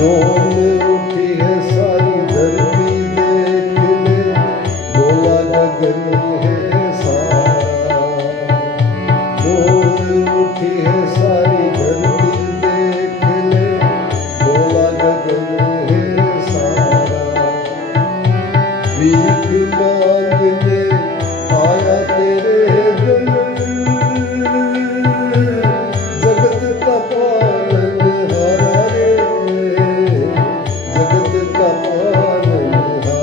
डोल उठी है सारी धरती देख ले, डोला गगन है सारा। डोल उठी है सारी धरती देख ले, डोला गगन है सारा। भीख मांगने आया तेरे दर, जगत का पालनहारा रे, जगत का पालनहारा।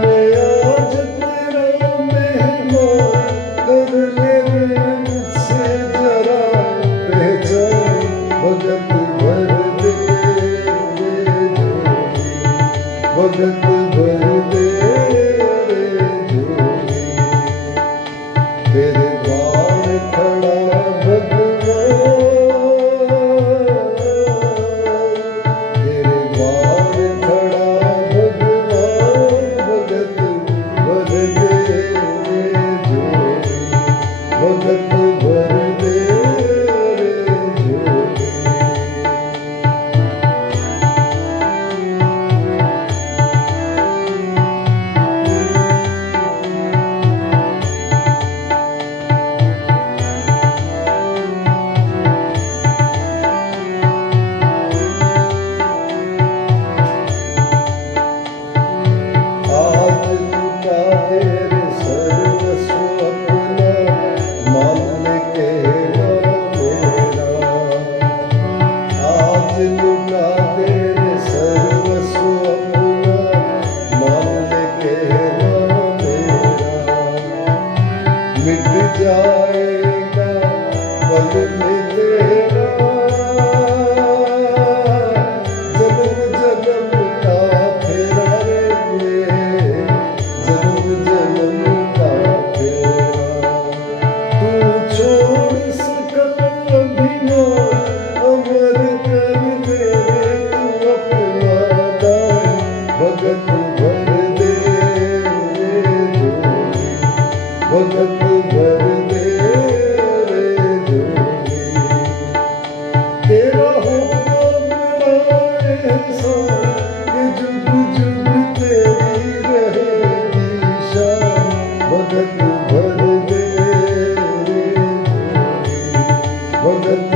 मैं आज तेरा मेहमान, कर ले मुझसे जरा पहचान, भगत भर दे रे जोगी, भगत भर दे रे जोगी। तेरे द्वार खड़ा भगवान, तेरे द्वार खड़ा भगवान, भगत भर दे रे जोगी, भगत भर दे रे जोगी। आज लुटा तेरे सर्वस्व अपना, मान ले कहना मेरा। आज लुटा तेरे सर्वस्व अपना, मान ले कहना मेरा। मिट जाएगा पल में तेरा, जन्म जन्म का फेरा रे, जन्म जन्म का फेरा। तू छोड़ सका अभिमान, अमर कर दे तू अपना दान, भगत भर दे रे जोगी, भगत भर दे रे जोगी। तेरा होगा बड़ा एहसान, ये जुग जुग तेरी रहेगी शान, भगत भर दे रे जोगी, भगत